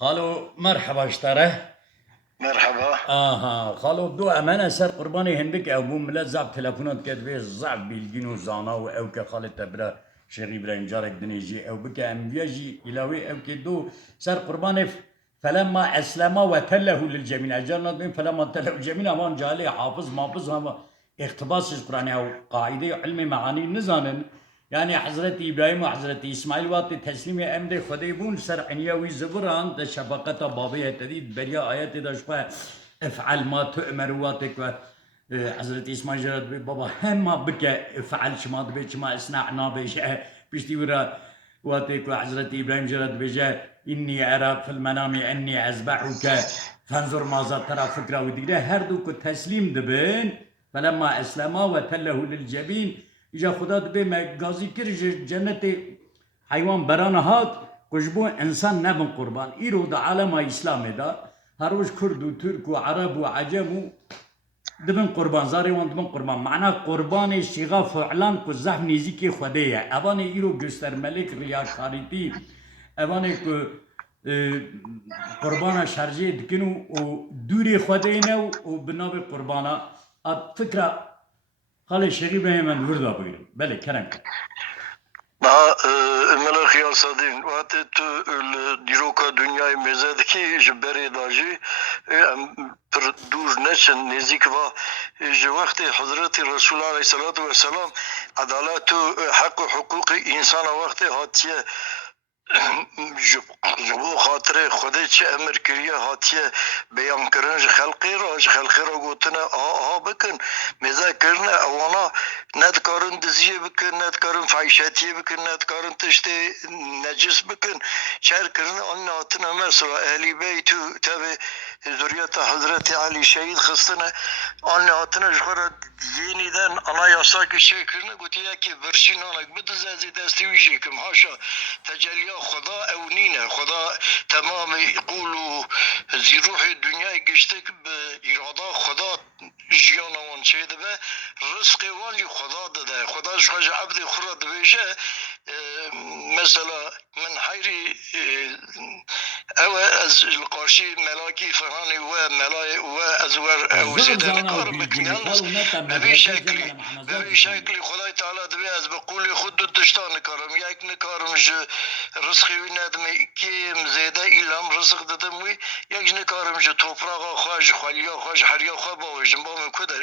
خالو مرحبا اشتره. مرحبا. خالو دو امانه سر قرباني هندك او بو ملت زعب تلفونات كدوي زعب بيلجينو زانا او كخالد تبرا شغي برا انجارك دنيجي او بك ام بيجي الهوي او كدو سر قرباني فلما اسلم وتله للجميع اجرنا بين فلما تله الجميع امان جالي حافظ مافظ هم اقتباس القران او قاعده علم معاني نزانن. يعني حضرت ابراهيم وحضرت اسماعيل وقت تسلیم امد خدای بون سر عنیاوی زبران ده شفقت بابیه تدید بریا آیت داشته افعل ما تؤمر واتك و حضرت اسماعیل جرد بی بابا هم بك افعل شما دبي شما اصنعنا بيجا بيشتي ورا واتك وحضرت ابراهيم جرد بيجا اني ارى في المنام اني اذبحك فانظر ماذا ترى فكره وديره هر دو کو تسلیم دبن فلما اسلما وتله للجبين اجا خدا دبي ما غازي كر جنت حيوان بران هات كجبو انسان نبن قربان ايرو دا عالم اسلام دا هروش كرد و ترك و عرب و عجم و دبن قربان زاري وان دبن قربان معناه قربان شيغا فعلان كو زحف نيزيكي خديه اباني ايرو جستر ملك رياكاريتي اباني كو قربانا شرجي دكنو و دوري خدينا و بنابي قربانا فكرة خالي شغيب من وردا بيرم بله كرنك. ملخ یا صدین وقتی تو دیروکا دنیای مزدکی جبری داجی پر دور نشن نزیک و وقتی حضرت رسول الله علیه السلام عدالت و حق و حقوق انسان وقتی هاتیه جبو خاطر خودی چه امر کریه هاتیه بیان کردن خلقی را گوتنه آها بکن مزه کردن اوانا ندکارن دزیه بکن ندکارن فحشتیه بکن ندکارن تشتی نجس بکن چهر کردن آن ناتنه مثلا اهلی بیتو تبه ذریت حضرت علی شهید خستنه آن ناتنه جخورا یینی دن انا یاسا که چه کردن گوتی یکی برشین آنک بدز ازی دستی ویجی کم هاشا تجلی خدا او نینه خدا تمام قولو زی روح دنیای گشته که به اراده خدا جیان وان چه ده به رزق وان خدا داده خدا شخص عبد خورد بشه مثلا من حیری او از القاشی ملاکی فرانی و ملای و از ور او زیده نکار بکنی به شکلی خدای تعالی دبی از به قول خود دشتان نکارم یک نکارم رزقی وی ندم کیم زیده ایلام رزق دادم وی یک نکارم جو توپراغا خواج خالیا خواج هریا خواه باویجم با من کدر